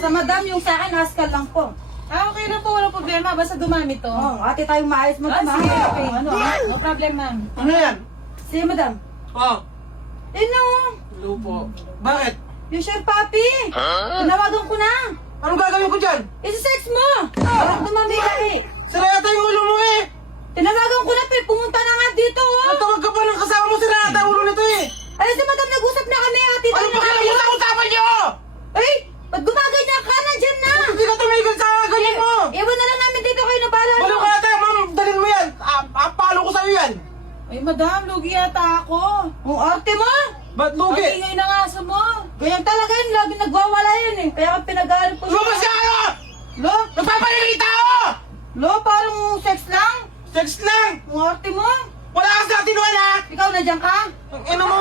Basta madam, yung sa akin, haskal lang po. Okay na po, walang problema. Basta dumami to. Ate tayong maayos madam. Sige, ha? okay. Ano, No problem, ma'am. Ano yan? Sige madam. Oh, No, hello po. Bakit? yung Chef Papi. Tinawagan ko na. Anong gagawin ko dyan? Isi-sex mo. Parang dumami ka eh. Sira yata yung ulo mo eh. Tinawagan ko na pumunta na nga dito Natawag ka pa ng kasama mo, sira yata yung ulo nito eh. Ay, si madam, nag-usap na kami ate. Ano pa kailangan sa usapan niyo? Ay, ba't gumaganyan ka? Nandyan na. Hindi ka tumigil sa ganyan mo. Iwan na lang namin dito kayo na bahala. Balo ka yata, ma'am. Dalhin mo yan. Palo ko sa'yo yan. Ay, madam, lugi yata ako. Ang arte mo. Ba't Ang lugi? ingay ng aso mo. Ganyan talaga yun. Lagi nagwawala yun eh. Kaya ka pinag-aaral ko. Lumabas ka kayo! Lo, Nagpapalilita ako! lo, parang sex lang. Sex lang! Ang arte mo. Wala kang sa tinuan ha! Ikaw, nandiyan ka? Ang ina mo!